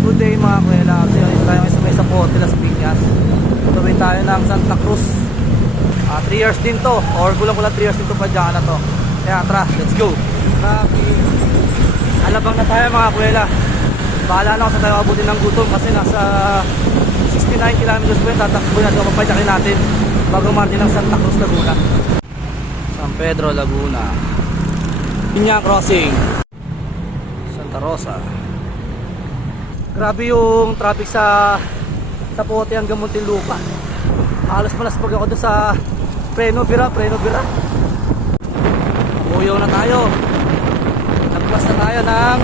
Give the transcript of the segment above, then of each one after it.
Good day mga kuwela. Kasi yun tayo sa may Zapote, Las Piñas. Tuloy tayo ng Santa Cruz. 3 years din to. Or kulang-kulang 3 years din to pa dyan na to. Kaya tara, let's go. Alabang na tayo mga kuwela. Bahala na ako sa tayo abutin ng gutom. Kasi nasa 69 kilometers po yung tatakbo na ito. Papadyakin natin bago martin ng Santa Cruz, Laguna. San Pedro, Laguna. Piña Crossing, Santa Rosa. Grabe yung traffic sa Zapote hanggang Muntinlupa. Halos malaspag ako doon sa Preno Bira. Uyaw na tayo. Nagpas na tayo ng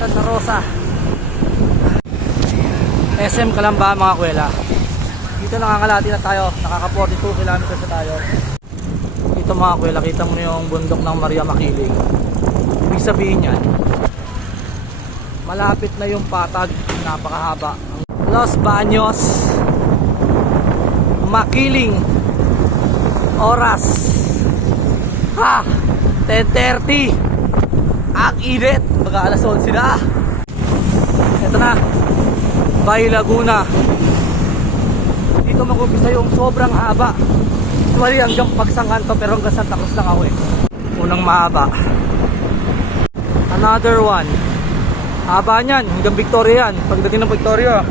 Santa Rosa. SM Calamba mga kuwela. Dito nangangalati na tayo. Nakaka 42 kilometers na tayo. Dito mga kuwela, kita mo na yung bundok ng Maria Makiling. Ibig sabihin yan, malapit na yung Patag. Napakahaba. Los Baños, Makiling. Oras 10:30. Ang init. Baga alas 11 na. Ito na, Bay Laguna. Dito mag-umpisa yung sobrang haba. Actually hanggang Pagsangan to, pero hanggang Santa Cruz lang ako eh. Unang mahaba. Another one. Haba niyan, hanggang Victoria yan. Pagdating ng Victoria,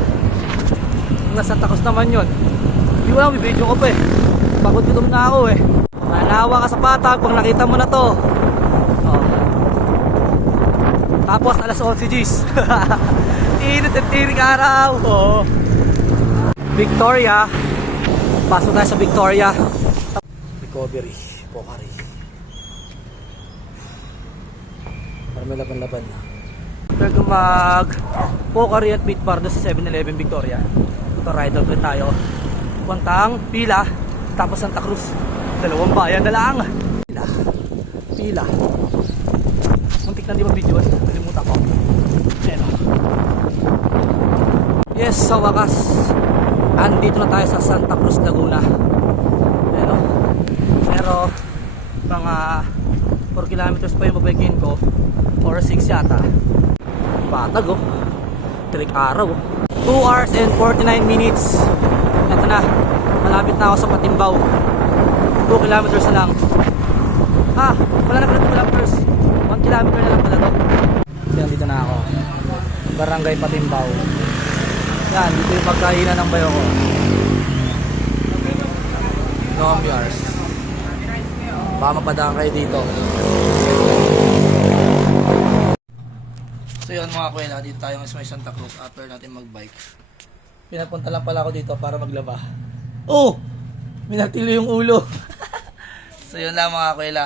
hanggang Santa Cruz naman yun. Hindi ko lang, bibidyo ko pa eh. Pagod gutom na ako eh. Manawa ka sa Patag pag nakita mo na to. Tapos alas 11 Gs. Init at tiring araw. Victoria. Pasok tayo sa Victoria. Recovery, Pocari. Para may laban-laban na. Pero mag Pocari at Meat Bar sa 7-Eleven Victoria. Ito rider ulit tayo. Puntang Pila, tapos Santa Cruz. 2 bayan na lang. Pila. Muntik na di ba video? Nalimutan ko. Ayan o. Yes, sa wakas, andito na tayo sa Santa Cruz, Laguna. Ayan o. Pero mga 4 kilometers pa yung babaykin ko, or 6 yata. Patag o. Tirik araw o. 2 hours and 49 minutes. Ito na, malapit na ako sa Patimbaw. 2 kilometers na lang. Wala na pala 2 kilometers. 1 kilometer na lang pala to. So dito na ako, Barangay Patimbaw. Yan, dito yung pagkainan ng bayo ko. Nomyars. Baka mapadaan kayo dito. So yun mga kuwela, dito tayo sa may Santa Cruz after natin magbike. Pinapunta lang pala ako dito para maglaba. Minatilo yung ulo. So yun lang mga kuwela,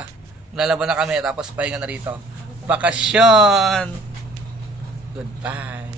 lalaban na kami tapos pahinga na rito. Bakasyon! Goodbye!